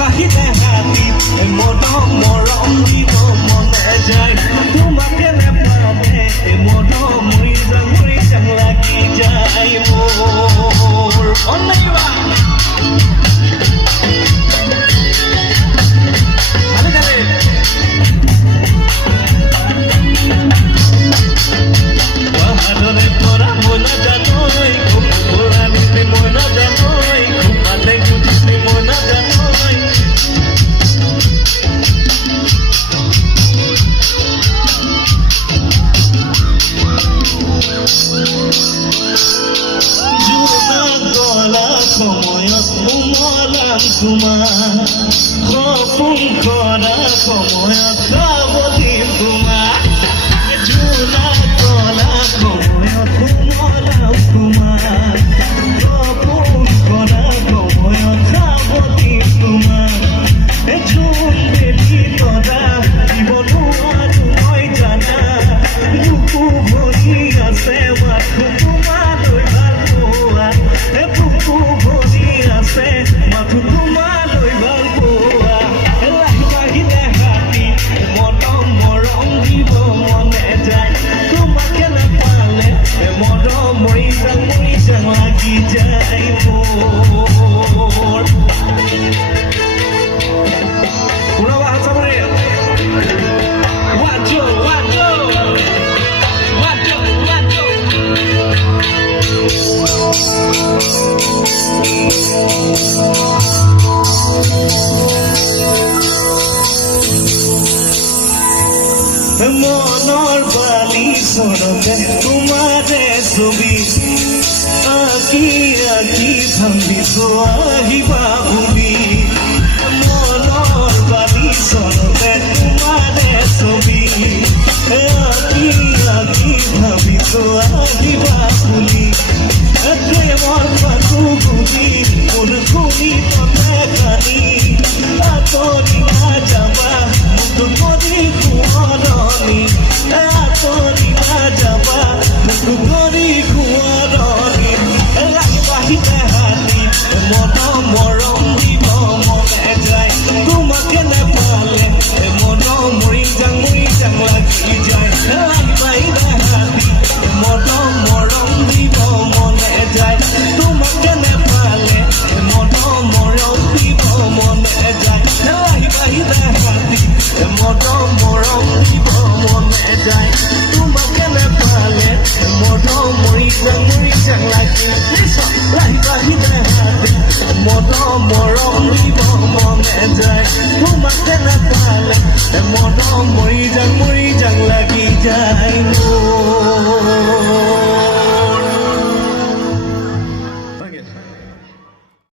বাহিৰে হাতী মদম মৰম দিব মনে যায় তোমাকে নেপালে মদম মৰি যাং লাগি যায় মোৰ অন্যায়বা বাহাদুৰে কৰা মই নাজানোই ঘোঁৰা নিতে মই নাজানোই খুবালে গুটিছে মই নাজানোই জোনা গলা সময়ত উমলাম তোমাৰ সপোন কৰা সময়ত খাব দিম তোমাৰ জোনা গলা সময়ত উমলাম তোমাৰ সপোন কৰা সময়ত খাব দিম তোমাৰ জোন বেলি তৰা দিব নোৱাৰো মই জানা বুকু ভৰি আছে মাথো তোমালৈ ভাল পোৱা বুকু ভৰি আছে মাথো তোমালৈ ভাল পোৱা লাহি বাহিৰে হাতী মদম মৰম দিব মনে যায় তোমাকে নাপালে মদম মৰি যাং লাগি যায় মোৰ কোনোবা হাত চাবৰে ৱাজো ৱাজো ৱাজো ৱাজো মনৰ বালিচৰতে তোমাৰে ছবি আঁকি আঁকি ভাবিছো আহিবা বুলি মনৰ বালিচৰতে তোমাৰে ছবি আঁকি আঁকি ভাবিছো আহিবা বুলি প্ৰেমৰ পাতো গুটি মোৰ ঘূৰি পথে কানি আঁতৰি নাযাবা মোক কৰি সোঁৱৰণি আঁতৰি নাযাবা মোক কৰি সোঁৱৰণি লাগি বাহিৰে হাতী মদম মৰম দিব মনে যায় তোমাকে নেপালে মদম মৰি যাং লাগি যায় লাগি বাহিৰে হাতী মদম মৰম দিব মনে যায় তোমাকে নেপালে মদম মৰম দিব মনে যায় লাগি বাহিৰে হাতী মদম মৰম দিব মনে যায় তোমাকে নেপালে মদম মৰি যাং লাগি বাহিৰে হাতী মদম মৰম দিব মনে যায় তোমাকে নেপালে মদম মৰি যাং লাগি যায়